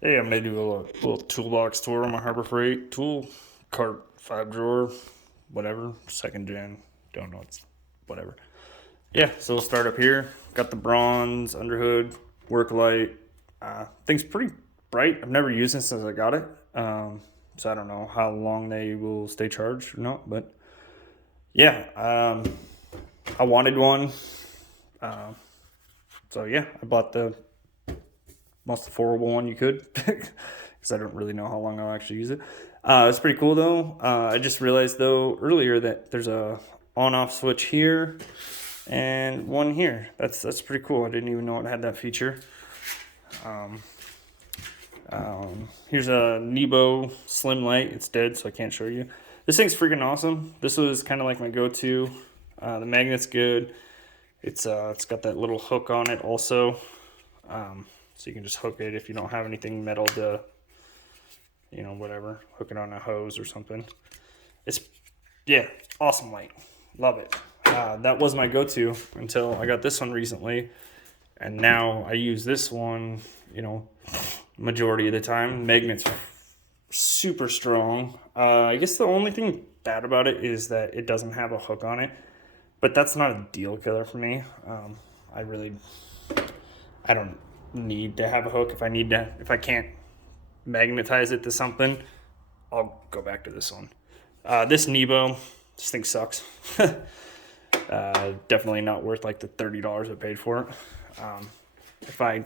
Hey, I'm gonna do a little toolbox tour on my Harbor Freight tool cart, 5 drawer, whatever, second gen. Don't know, it's whatever. Yeah, so we'll start up here. Got the bronze underhood, work light. Thing's pretty bright. I've never used it since I got it, so I don't know how long they will stay charged or not. But yeah, I wanted one, uh, so yeah, I bought the most affordable one you could because I don't really know how long I'll actually use it. It's pretty cool though. I just realized though earlier that there's a on-off switch here and one here. That's pretty cool. I didn't even know it had that feature. Here's a Nebo Slim Light. It's dead, so I can't show you. This thing's freaking awesome. This was kind of like my go-to. The magnet's good. It's got that little hook on it also. So you can just hook it if you don't have anything metal to, whatever, hook it on a hose or something. It's, yeah, awesome light. Love it. That was my go-to until I got this one recently. And now I use this one, majority of the time. Magnet's super strong. I guess the only thing bad about it is that it doesn't have a hook on it. But that's not a deal killer for me. I don't need to have a hook. If I can't magnetize it to something, I'll go back to this one. This Nebo, this thing sucks. Definitely not worth like the $30 I paid for it. If my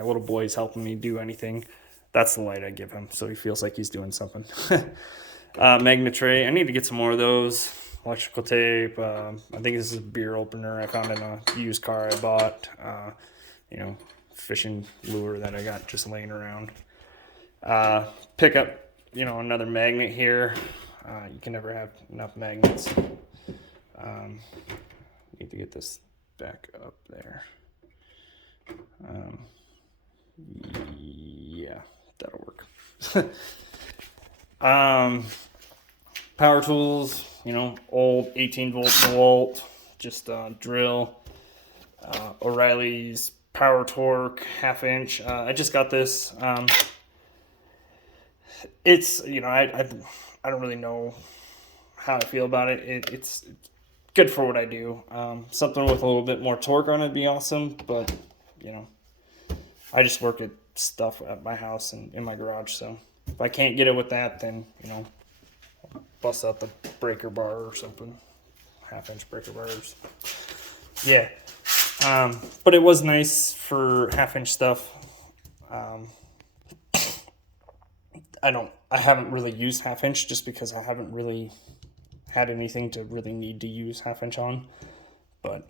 little boy's helping me do anything, that's the light I give him, so he feels like he's doing something. Magnet tray, I need to get some more of those. Electrical tape. I think this is a beer opener I found in a used car I bought. Fishing lure that I got just laying around. Pick up, another magnet here. You can never have enough magnets. Need to get this back up there. Yeah, that'll work. Power tools, old 18-volt DeWalt, just drill. O'Reilly's Power Torque 1/2 inch. I just got this. It's I don't really know how I feel about it. It's good for what I do. Something with a little bit more torque on it would be awesome, but I just work at stuff at my house and in my garage, so if I can't get it with that, then bust out the breaker bar or something. 1/2 inch breaker bars. Yeah. But it was nice for 1/2 inch stuff. I haven't really used 1/2 inch just because I haven't really had anything to really need to use 1/2 inch on. But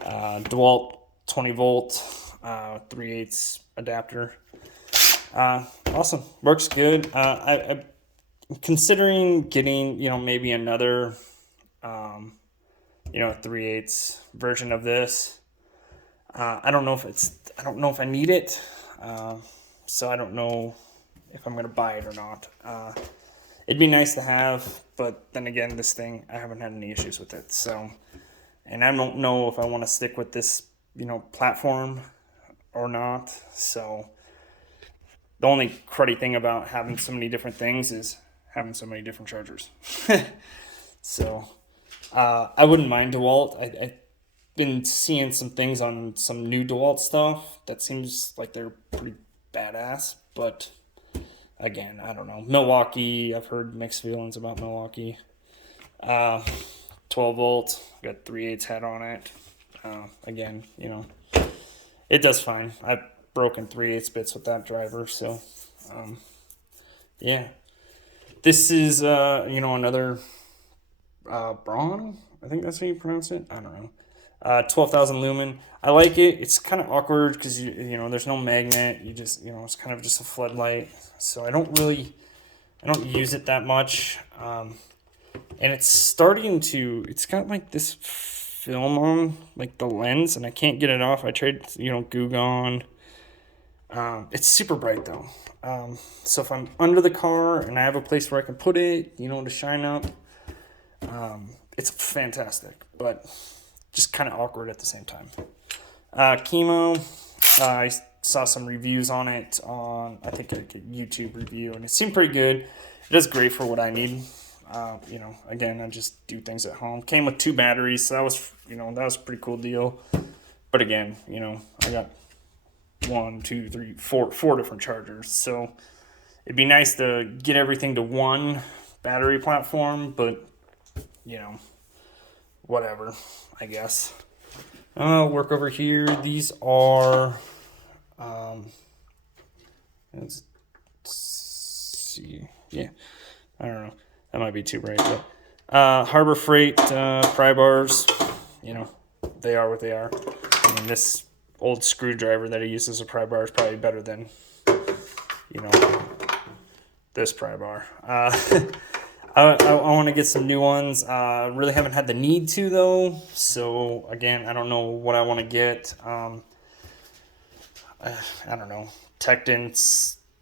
DeWalt 20-volt 3/8 adapter. Awesome, works good. I'm considering getting maybe another 3/8 version of this. I don't know if I need it, so I don't know if I'm gonna buy it or not. It'd be nice to have, but then again, this thing I haven't had any issues with it. So, and I don't know if I want to stick with this platform or not. So, the only cruddy thing about having so many different things is having so many different chargers. So, I wouldn't mind DeWalt. I've been seeing some things on some new DeWalt stuff that seems like they're pretty badass, but again, I don't know. Milwaukee, I've heard mixed feelings about Milwaukee. 12-volt, got 3/8 head on it. Again, it does fine. I've broken 3/8 bits with that driver, so yeah. This is another Braun. I think that's how you pronounce it. I don't know. 12,000 lumen. I like it. It's kind of awkward because there's no magnet. You just it's kind of just a floodlight. So I don't use it that much. And it's got like this film on like the lens, and I can't get it off. I tried Goo Gone. It's super bright though. So if I'm under the car and I have a place where I can put it, to shine up, it's fantastic, but just kind of awkward at the same time. Chemo, I saw some reviews on it on, I think, like a YouTube review, and it seemed pretty good. It is great for what I need. You know, again, I just do things at home. Came with 2 batteries, so that was, you know, that was a pretty cool deal. But again, you know, I got 1, 2, 3, 4 different chargers. So it'd be nice to get everything to one battery platform, but, you know, whatever, I guess. Work over here. These are, let's see. Yeah, I don't know. That might be too bright, but Harbor Freight pry bars, you know, they are what they are. I mean, this old screwdriver that I use as a pry bar is probably better than, you know, this pry bar. I want to get some new ones. Really haven't had the need to, though. So, again, I don't know what I want to get. I don't know. Tecton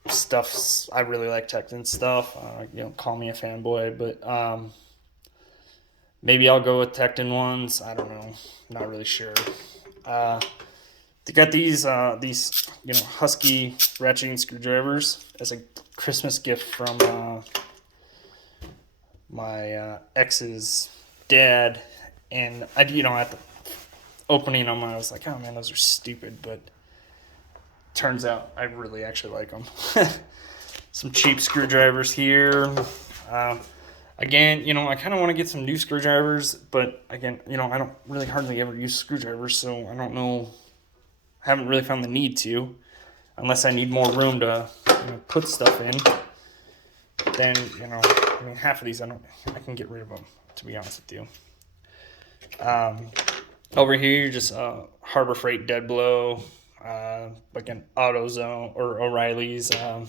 stuff. I really like Tecton stuff. You know, call me a fanboy, but maybe I'll go with Tecton ones. I don't know. Not really sure. They got these you know, Husky ratcheting screwdrivers as a Christmas gift from my ex's dad, and you know, at the opening them, I was like, oh man, those are stupid, but turns out I really actually like them. Some cheap screwdrivers here. Again, you know, I kind of want to get some new screwdrivers, but again, you know, I don't really hardly ever use screwdrivers, so I don't know. Haven't really found the need to, unless I need more room to, you know, put stuff in. Then, you know, I mean, half of these I can get rid of them, to be honest with you. Over here, just Harbor Freight dead blow, like an AutoZone or O'Reilly's. I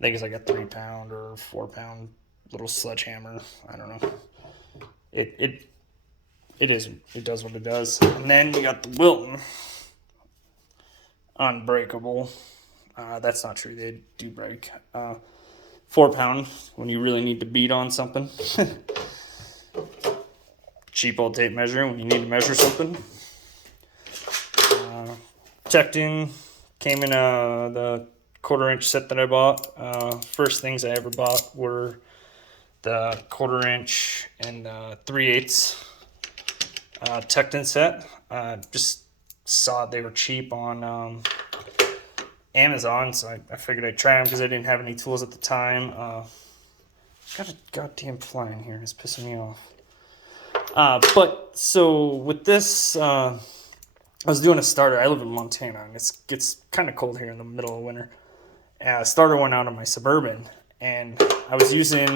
think it's like a 3-pound or 4-pound little sledgehammer. I don't know. It does what it does. And then we got the Wilton Unbreakable. That's not true. They do break. 4-pound when you really need to beat on something. Cheap old tape measure when you need to measure something. Tecton came in the 1/4-inch set that I bought. First things I ever bought were the 1/4-inch and 3/8 Tecton set. Just saw they were cheap on Amazon, so I figured I'd try them because I didn't have any tools at the time. Got a goddamn fly in here. It's pissing me off. But so with this, I was doing a starter. I live in Montana, and it gets kind of cold here in the middle of winter. And a starter went out on my Suburban, and I was using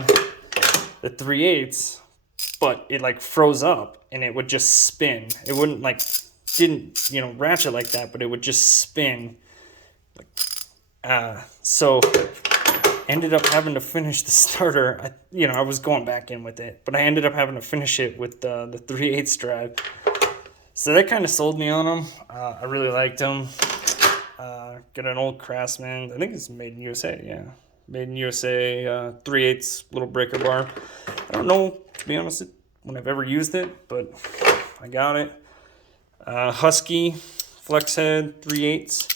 the 3/8, but it like froze up, and it would just spin. It wouldn't didn't, you know, ratchet like that, but it would just spin. So ended up having to finish the starter. I was going back in with it, but I ended up having to finish it with the 3/8 drive. So that kind of sold me on them. I really liked them. Got an old Craftsman. I think it's made in USA. Yeah, made in USA. 3/8 little breaker bar. I don't know, to be honest, when I've ever used it, but I got it. Husky flex head 3/8.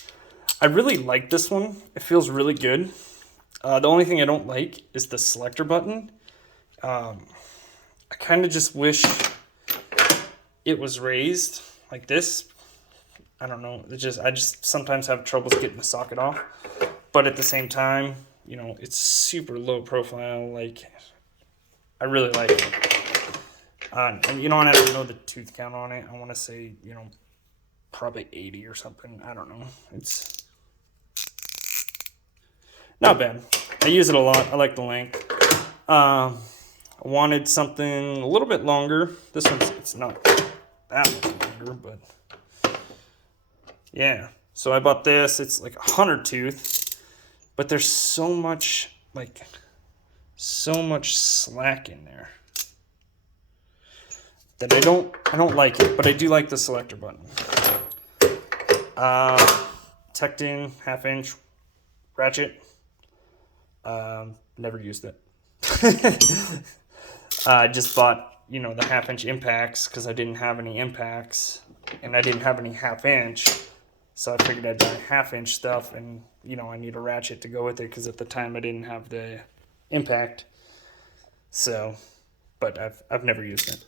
I really like this one. It feels really good. The only thing I don't like is the selector button. I kind of just wish it was raised like this. I don't know. I just sometimes have troubles getting the socket off. But at the same time, you know, it's super low profile. Like, I really like it. And you know, and I don't know the tooth count on it. I want to say, you know, probably 80 or something. I don't know. It's not bad. I use it a lot. I like the length. I wanted something a little bit longer. This one's, it's not that much longer, but yeah. So I bought this. It's like 100 tooth, but there's so much slack in there that I don't like it, but I do like the selector button. Tecton 1/2-inch ratchet. Never used it. I just bought, you know, the 1/2-inch impacts because I didn't have any impacts, and I didn't have any 1/2-inch. So I figured I'd buy 1/2 inch stuff, and you know I need a ratchet to go with it because at the time I didn't have the impact. So, but I've never used it.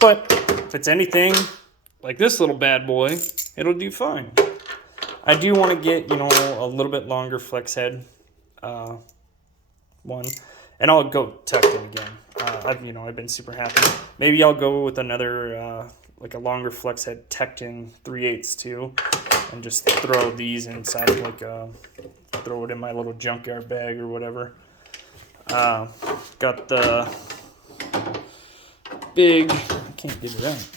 But if it's anything like this little bad boy, it'll do fine. I do want to get, you know, a little bit longer flex head one, and I'll go Tecton again. I've been super happy. Maybe I'll go with another like a longer flex head Tecton 3/8 too, and just throw these inside of like throw it in my little junkyard bag or whatever. Got the big, I can't get it out.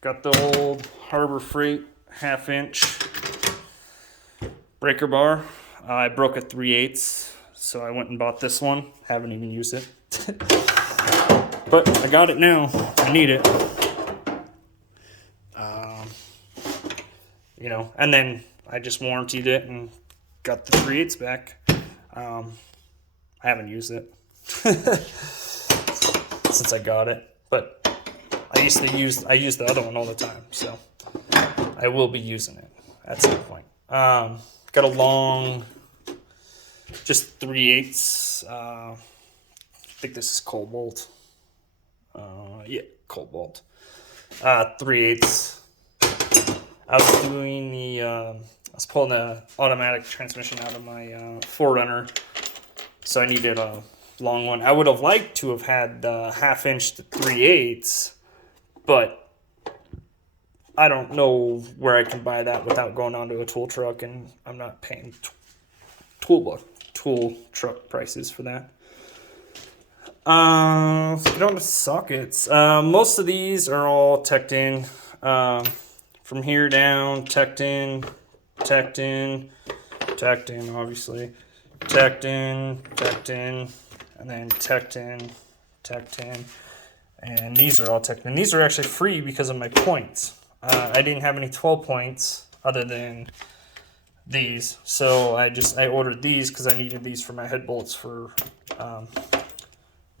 Got the old Harbor Freight 1/2 inch breaker bar. I broke a 3/8, so I went and bought this one. Haven't even used it. But I got it now. I need it. You know, and then I just warrantied it and got the 3/8 back. I haven't used it since I got it, but I used the other one all the time, so I will be using it at some point. Got a long, just 3/8. I think this is Cobalt. Yeah, Cobalt. 3/8. I was doing I was pulling the automatic transmission out of my 4Runner, so I needed a long one. I would have liked to have had the 1/2 inch to 3/8, but I don't know where I can buy that without going onto a tool truck, and I'm not paying tool truck prices for that. Let's get on to sockets. Most of these are all Tecton. From here down, Tecton, obviously, Tecton, and then Tecton, and these are all Tecton. These are actually free because of my points. I didn't have any 12 points other than these, so I ordered these because I needed these for my head bolts for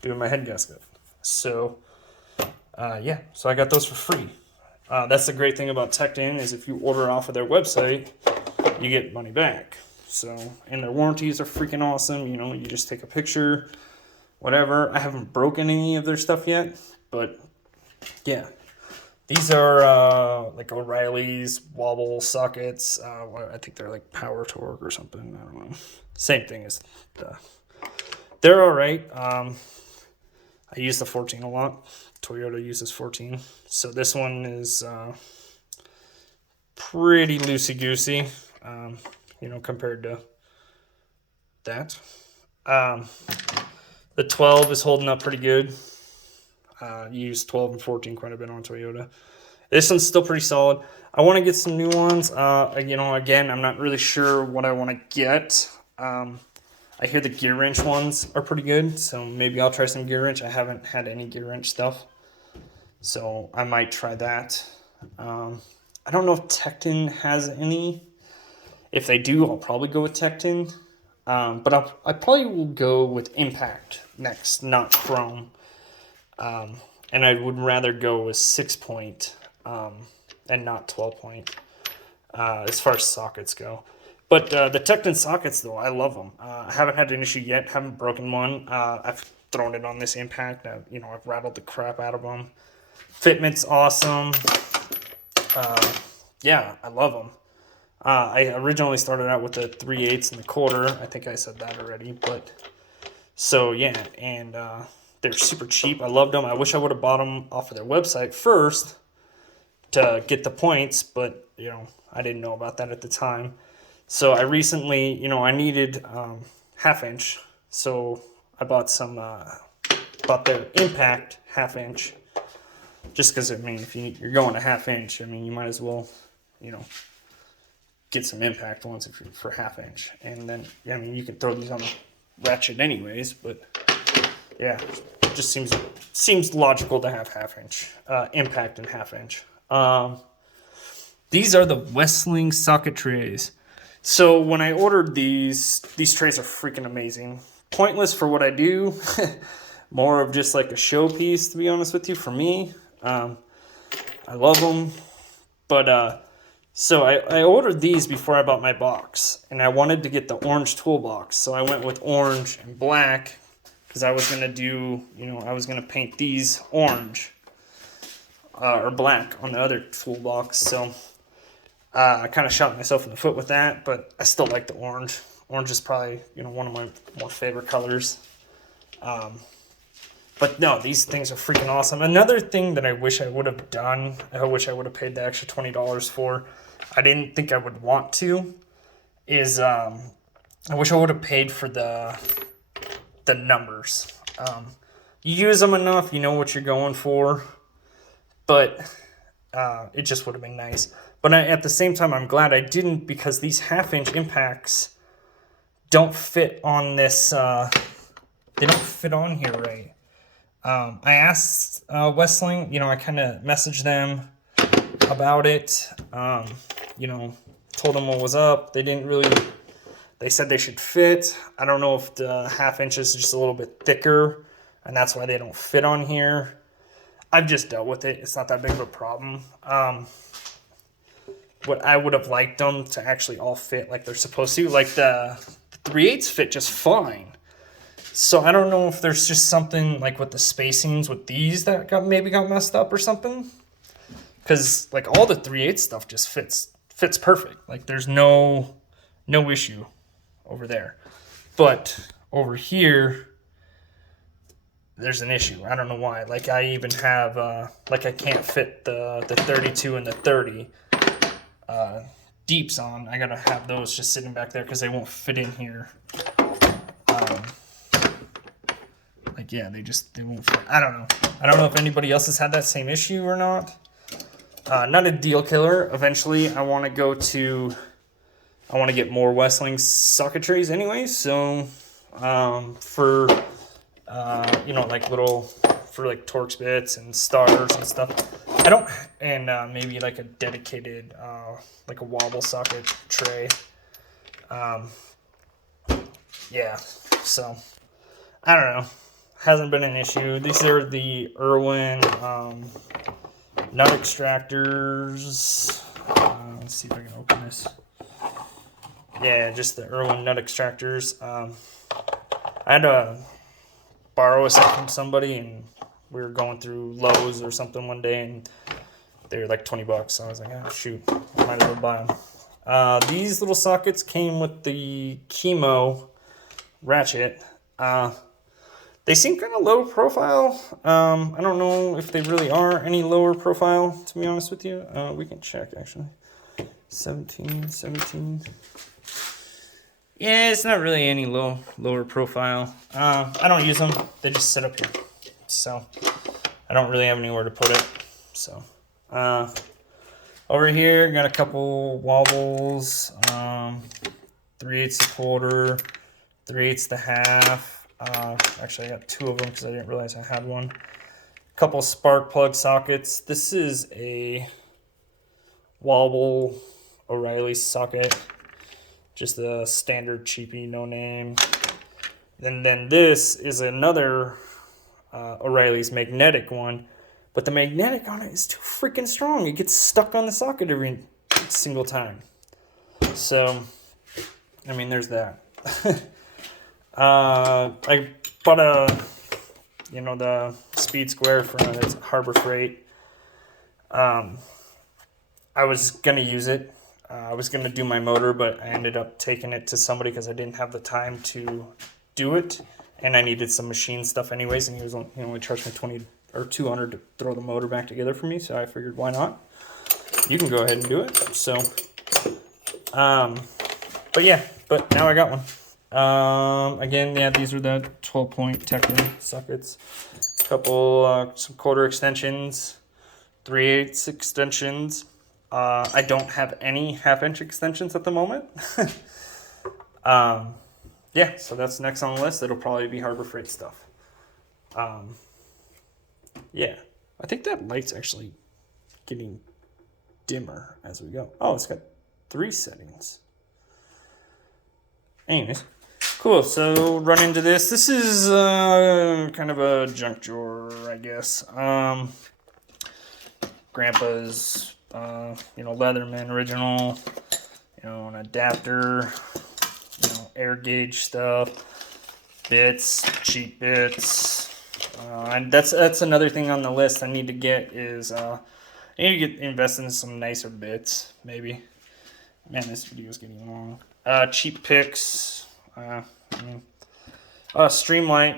doing my head gasket. So yeah, so I got those for free. That's the great thing about Tecton is if you order off of their website, you get money back. So, and their warranties are freaking awesome. You know, you just take a picture, whatever. I haven't broken any of their stuff yet, but yeah. These are like O'Reilly's wobble sockets. I think they're like Power Torque or something. I don't know. Same thing as they're all right. I use the 14 a lot. Toyota uses 14. So this one is pretty loosey-goosey, you know, compared to that. The 12 is holding up pretty good. Use 12 and 14 quite a bit on Toyota. This one's still pretty solid. I want to get some new ones. You know, again, I'm not really sure what I want to get. I hear the gear wrench ones are pretty good, so maybe I'll try some gear wrench. I haven't had any gear wrench stuff, so I might try that. I don't know if Tecton has any. If they do, I'll probably go with Tecton. But I probably will go with Impact next, not Chrome. And I would rather go with 6-point and not 12-point as far as sockets go. But the Tecton sockets, though, I love them. I haven't had an issue yet. Haven't broken one. I've thrown it on this Impact. You know, I've rattled the crap out of them. Fitment's awesome. Yeah, I love them. I originally started out with the 3/8 and the 1/4. I think I said that already. But so yeah, and they're super cheap. I loved them. I wish I would have bought them off of their website first to get the points, but you know, I didn't know about that at the time. So I recently, you know, I needed 1/2 inch, so I bought their Impact 1/2 inch, just because I mean, if you're going a 1/2 inch, I mean, you might as well, you know, get some Impact ones if you're for 1/2 inch, and then I mean, you can throw these on the ratchet anyways, but yeah, it just seems logical to have 1/2 inch Impact and 1/2 inch. These are the Westling socket trays. So when I ordered these trays are freaking amazing. Pointless for what I do, more of just like a showpiece, to be honest with you, for me. I love them. But so I ordered these before I bought my box, and I wanted to get the orange toolbox. So I went with orange and black because I was going to do, I was going to paint these orange or black on the other toolbox. So I kind of shot myself in the foot with that, but I still like the orange. Orange is probably, one of my more favorite colors. But no, these things are freaking awesome. Another thing that I wish I would have done, I wish I would have paid the extra $20 for, I didn't think I would want to, is I wish I would have paid for the numbers. You use them enough, you know what you're going for, but it just would have been nice. But at the same time, I'm glad I didn't, because these 1/2-inch impacts don't fit on this, they don't fit on here right. I asked Westling, I kind of messaged them about it, told them what was up. They said they should fit. I don't know if the 1/2 inch is just a little bit thicker, and that's why they don't fit on here. I've just dealt with it. It's not that big of a problem. What I would have liked them to actually all fit like they're supposed to. Like the 3/8 fit just fine. So I don't know if there's just something like with the spacings with these that maybe got messed up or something. Because like all the 3/8 stuff just fits perfect. Like there's no issue over there. But over here, there's an issue. I don't know why. Like I even have, like I can't fit the 32 and the 30 deeps on. I gotta have those just sitting back there because they won't fit in here. Like yeah, they won't fit. I don't know. I don't know if anybody else has had that same issue or not. Not a deal killer. Eventually, I want to get more Westling socket trays anyway. So for like for like Torx bits and stars and stuff. And maybe like a dedicated like a wobble socket tray. Yeah. So I don't know. Hasn't been an issue. These are the Irwin nut extractors. Let's see if I can open this. Yeah, just the Irwin nut extractors. I had to borrow a set from somebody, and we were going through Lowe's or something one day, and they were like $20. So I was like, oh shoot, might as well buy them. These little sockets came with the Chemo ratchet. They seem kind of low profile. I don't know if they really are any lower profile, to be honest with you. We can check, actually. 17. Yeah, it's not really any lower profile. I don't use them. They just sit up here. So, I don't really have anywhere to put it. So, over here, got a couple wobbles. 3/8 a quarter, 3/8 the half. Actually, I got 2 of them because I didn't realize I had one. A couple spark plug sockets. This is a wobble O'Reilly socket. Just a standard cheapy, no name. And then this is another O'Reilly's magnetic one. But the magnetic on it is too freaking strong. It gets stuck on the socket every single time. So, I mean, there's that. I bought the Speed Square from Harbor Freight. I was going to use it. I was going to do my motor, but I ended up taking it to somebody because I didn't have the time to do it. And I needed some machine stuff anyways, and he only charged me $20 or $200 to throw the motor back together for me, so I figured why not? You can go ahead and do it. So, but now I got one. Again, yeah, these are the 12-point Tekton sockets. A couple, some quarter extensions, 3/8 extensions. I don't have any 1/2-inch extensions at the moment. Yeah, so that's next on the list. It'll probably be Harbor Freight stuff. Yeah, I think that light's actually getting dimmer as we go. Oh, it's got 3 settings. Anyways, Cool, so run into this. This is kind of a junk drawer, I guess. Grandpa's, Leatherman original, an adapter, air gauge stuff, bits, cheap bits. And that's another thing on the list I need to get is I need to invest in some nicer bits, maybe. Man, this video is getting long. Cheap picks. Streamlight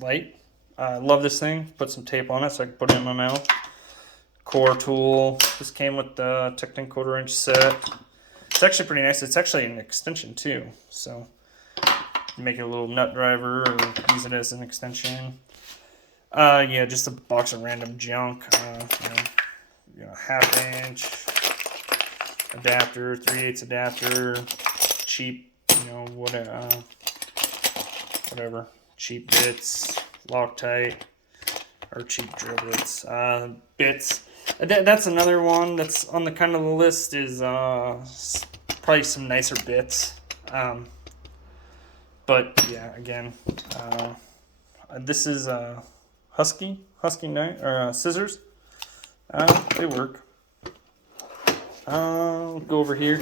light. Love this thing. Put some tape on it so I can put it in my mouth. Core tool. This came with the Tekton 1/4 inch set. It's actually pretty nice. It's actually an extension too, so you make it a little nut driver or use it as an extension. Yeah, just a box of random junk. 1/2 inch adapter, 3/8 adapter, cheap, whatever, cheap bits, Loctite, or cheap drill bits. Bits. That's another one that's on the kind of the list is probably some nicer bits. But yeah, again, this is Husky knife or scissors. They work. Go over here.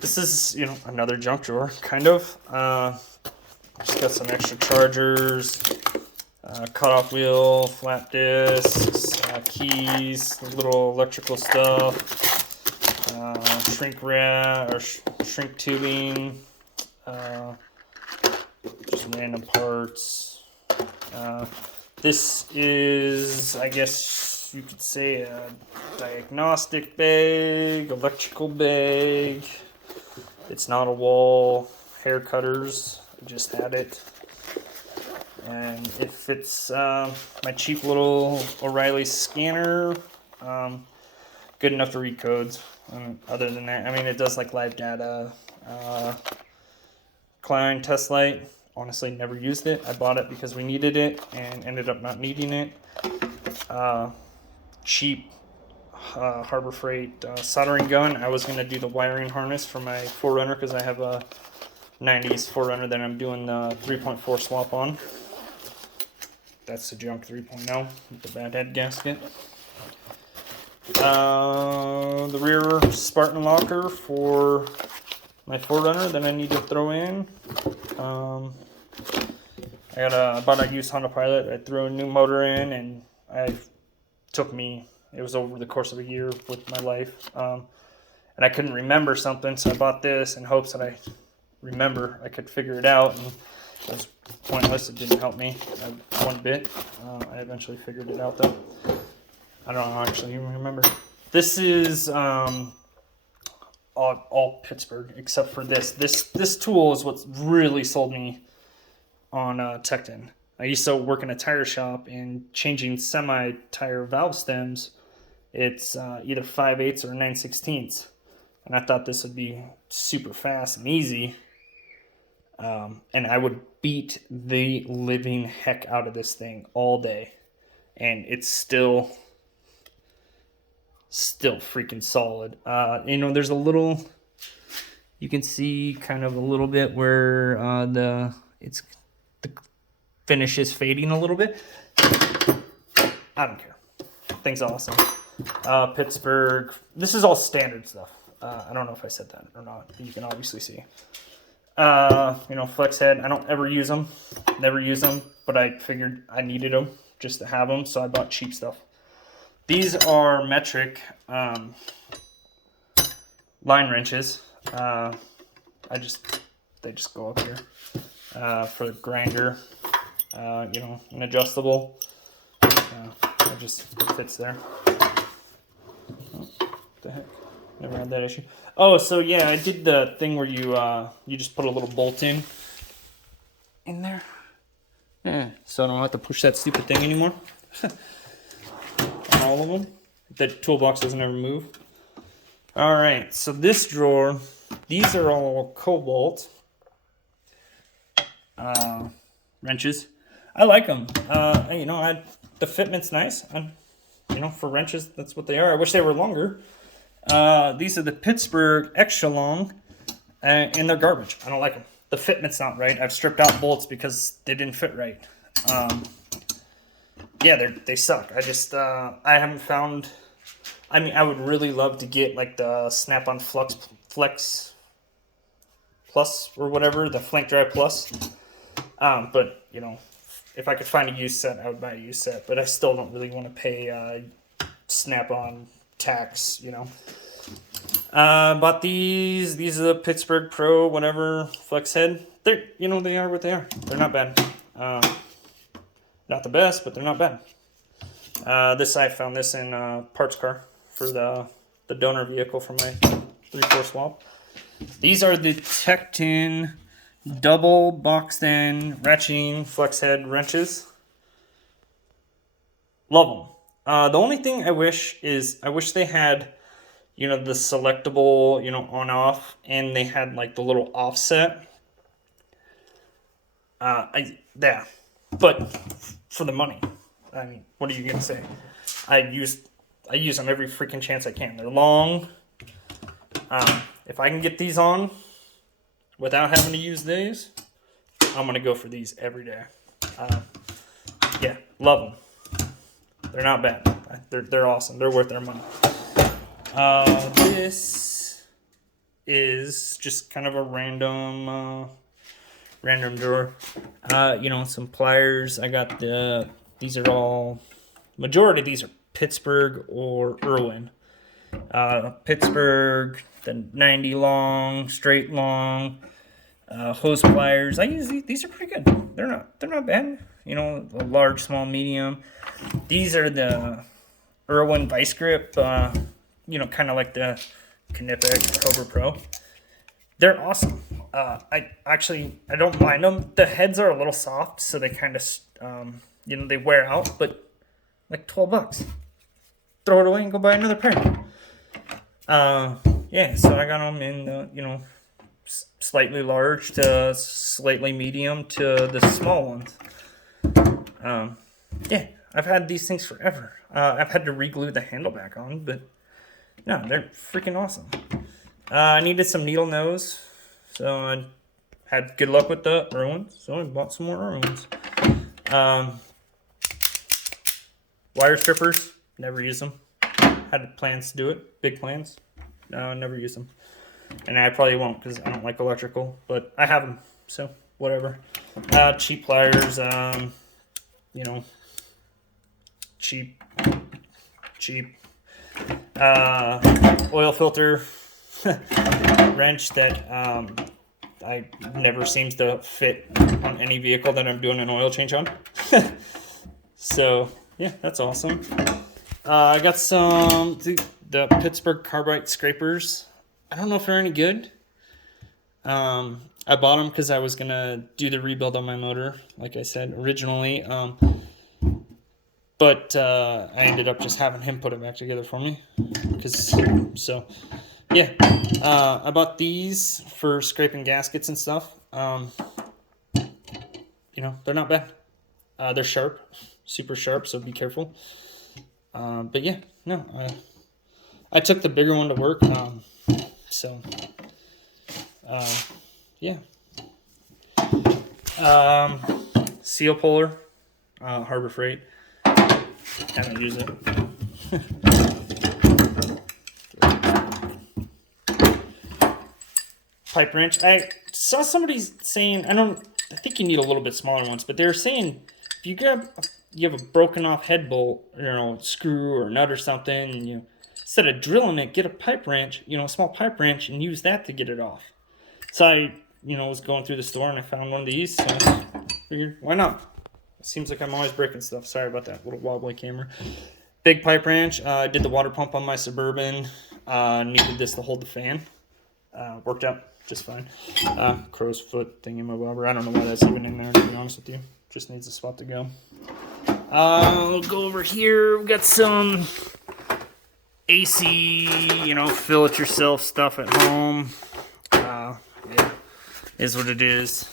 This is another junk drawer, kind of. Just got some extra chargers, cutoff wheel, flat discs, keys, little electrical stuff, shrink wrap or shrink tubing, just random parts. This is, I guess you could say, a diagnostic bag, electrical bag. It's not a wall. Hair cutters. I just had it. And if it's my cheap little O'Reilly scanner, good enough to read codes. Other than that, it does like live data. Klein test light. Honestly, never used it. I bought it because we needed it and ended up not needing it. Cheap Harbor Freight soldering gun. I was going to do the wiring harness for my 4Runner because I have a 90s 4Runner that I'm doing the 3.4 swap on. That's the junk 3.0 with the bad head gasket. The rear Spartan locker for my 4Runner that I need to throw in. I bought a used Honda Pilot. I threw a new motor in, and it was over the course of a year with my life. And I couldn't remember something, so I bought this in hopes that I could figure it out. And it was pointless. It didn't help me one bit. I eventually figured it out, though. I don't actually even remember. This is all Pittsburgh except for this. This tool is what's really sold me on Tekton. I used to work in a tire shop and changing semi-tire valve stems. It's either 5/8 or 9/16, and I thought this would be super fast and easy. And I would beat the living heck out of this thing all day, and it's still freaking solid. There's a little, you can see kind of a little bit where the finish is fading a little bit. I don't care. Thing's awesome. Pittsburgh. This is all standard stuff. I don't know if I said that or not. You can obviously see. Flex head. I don't ever use them. Never use them. But I figured I needed them just to have them, so I bought cheap stuff. These are metric line wrenches. They just go up here for the grinder. An adjustable. It just fits there. What the heck? Never had that issue. Oh, so yeah, I did the thing where you just put a little bolt in there. Yeah, so I don't have to push that stupid thing anymore. On all of them. The toolbox doesn't ever move. All right, so this drawer, these are all Cobalt wrenches. I like them. The fitment's nice. For wrenches, that's what they are. I wish they were longer. These are the Pittsburgh extra long. and they're garbage. I don't like them. The fitment's not right. I've stripped out bolts because they didn't fit right. Yeah, they suck. I haven't found. I mean, I would really love to get like the Snap-on Flex Plus or whatever, the Flank Drive Plus. But you know, if I could find a used set, I would buy a used set. But I still don't really want to pay Snap-on tax. You know. Bought these. These are the Pittsburgh Pro whatever flex head. They're, you know, they are what they are. They're not bad. Not the best, but they're not bad. I found this in parts car for the donor vehicle for my 3/4 swap. These are the Tecton double boxed in ratcheting flex head wrenches. Love them. The only thing I wish they had, you know, the selectable, you know, on off, and they had like the little offset. But for the money, I mean, what are you gonna say? I use them every freaking chance I can. They're long. If I can get these on without having to use these, I'm gonna go for these every day. Yeah, love them. They're not bad. They're awesome. They're worth their money. This is just kind of a random drawer. You know, some pliers. I got these are all, majority of these are Pittsburgh or Irwin. Pittsburgh, the 90 long, straight long, hose pliers. I use these are pretty good. They're not bad. You know, a large, small, medium. These are the Irwin Vice Grip. You know, kind of like the Knipex Cobra Pro. They're awesome. I don't mind them. The heads are a little soft, so they kind of, you know, they wear out, but like $12. Throw it away and go buy another pair. Yeah, so I got them in, you know, slightly large to slightly medium to the small ones. Yeah, I've had these things forever. I've had to re-glue the handle back on, but no, they're freaking awesome. I needed some needle nose, so I had good luck with the Irwins, so I bought some more Irwins. Wire strippers, never use them. Had plans to do it, big plans. No, never use them. And I probably won't because I don't like electrical, but I have them, so whatever. Cheap pliers, you know, cheap. Oil filter wrench that I never seems to fit on any vehicle that I'm doing an oil change on. So yeah, that's awesome. I got some the Pittsburgh Carbide scrapers. I don't know if they're any good. I bought them because I was gonna do the rebuild on my motor, like I said originally. But I ended up just having him put it back together for me. Yeah. I bought these for scraping gaskets and stuff. You know, they're not bad. They're sharp, super sharp, so be careful. But yeah, no. I took the bigger one to work. Yeah. Seal puller, Harbor Freight. Haven't used it. Pipe wrench. I saw somebody saying, I think you need a little bit smaller ones, but they were saying if you have a broken off head bolt, you know, screw or nut or something, and you, instead of drilling it, get a pipe wrench, you know, a small pipe wrench, and use that to get it off. So I, you know, was going through the store and I found one of these, so I figured, why not? It seems like I'm always breaking stuff. Sorry about that little wobbly camera. Big pipe wrench. I did the water pump on my Suburban. Needed this to hold the fan. Worked out just fine. Crow's foot thingy-mabobber. I don't know why that's even in there, to be honest with you. Just needs a spot to go. We'll go over here. We've got some AC, you know, fill it yourself stuff at home. Yeah, is what it is.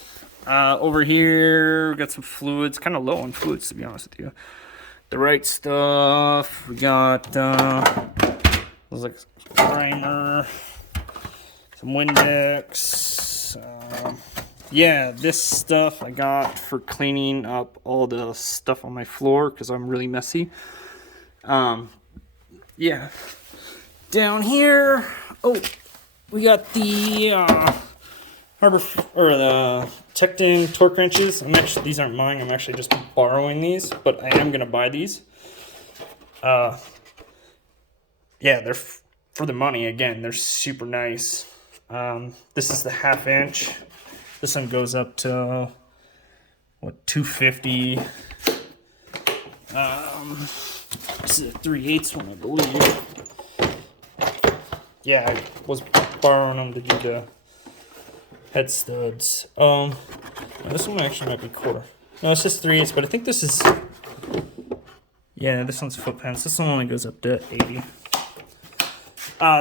Over here, we got some fluids. Kind of low on fluids, to be honest with you. The right stuff. We got, looks like a primer. some Windex. Yeah, this stuff I got for cleaning up all the stuff on my floor because I'm really messy. Yeah. Down here, oh, we got the the Tecton torque wrenches. These aren't mine. I'm actually just borrowing these, but I am gonna buy these. Yeah, they're for the money. Again, they're super nice. This is the 1/2 inch. This one goes up to what, 250. This is a 3/8 one, I believe. Yeah, I was borrowing them to do the head studs. This one actually might be 1/4. No, it's just 3/8, but I think this is. Yeah, this one's foot pants. This one only goes up to 80.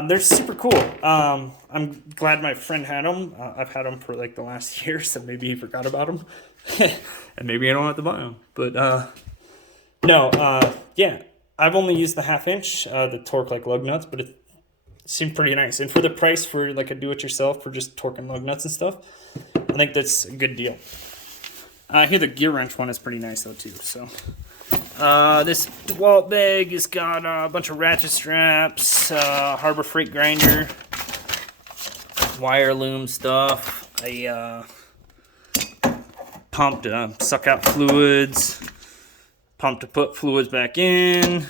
They're super cool. I'm glad my friend had them. I've had them for like the last year, so maybe he forgot about them. And maybe I don't have to buy them. But no, yeah. I've only used the 1/2 inch, the torque like lug nuts, but it seemed pretty nice. And for the price for like a do-it-yourself for just torquing lug nuts and stuff, I think that's a good deal. I hear the gear wrench one is pretty nice though too. So this DeWalt bag has got a bunch of ratchet straps, Harbor Freight grinder, wire loom stuff. I pump to suck out fluids, pump to put fluids back in.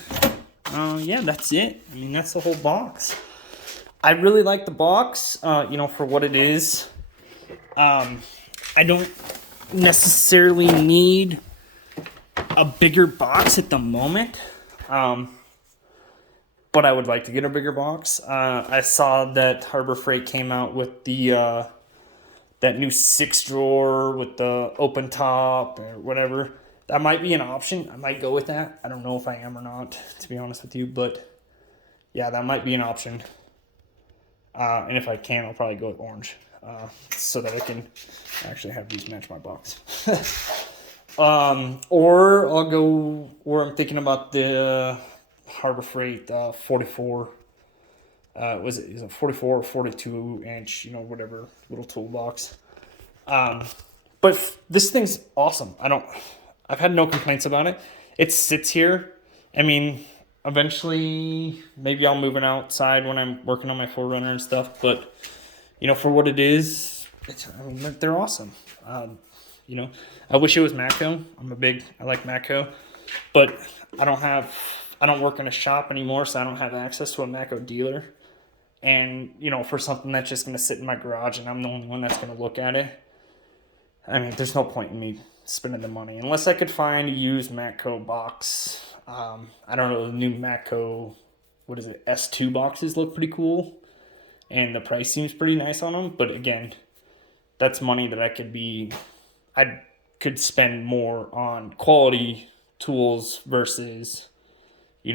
Yeah, that's it. I mean, that's the whole box. I really like the box, for what it is. I don't necessarily need a bigger box at the moment, but I would like to get a bigger box. I saw that Harbor Freight came out with the that new 6-drawer with the open top or whatever. That might be an option. I might go with that. I don't know if I am or not, to be honest with you, but yeah, that might be an option. And if I can, I'll probably go with orange, so that I can actually have these match my box. Or I'll go, or I'm thinking about the Harbor Freight 44. Is it 44 or 42 inch, whatever, little toolbox. But this thing's awesome. I've had no complaints about it. It sits here. I mean, eventually, maybe I'll move it outside when I'm working on my 4Runner and stuff. But, for what it is, they're awesome. I wish it was Matco. I like Matco. But I don't work in a shop anymore, so I don't have access to a Matco dealer. And, for something that's just going to sit in my garage and I'm the only one that's going to look at it, I mean, there's no point in me spending the money. Unless I could find a used Matco box. I don't know, the new Matco, S2 boxes look pretty cool. And the price seems pretty nice on them. But again, that's money that I could spend more on quality tools versus,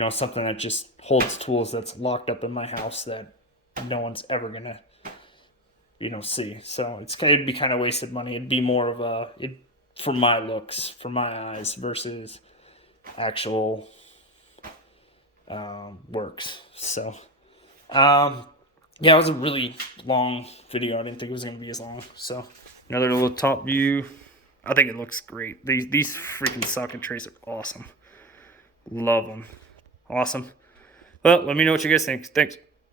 something that just holds tools that's locked up in my house that no one's ever gonna, see. So it'd be kind of wasted money. It'd be more of for my looks, for my eyes, versus actual works. So yeah, it was a really long video. I didn't think it was gonna be as long. So another little top view. I think it looks great. These freaking socket trays are awesome. Love them. Awesome. Well, let me know what you guys think. Thanks.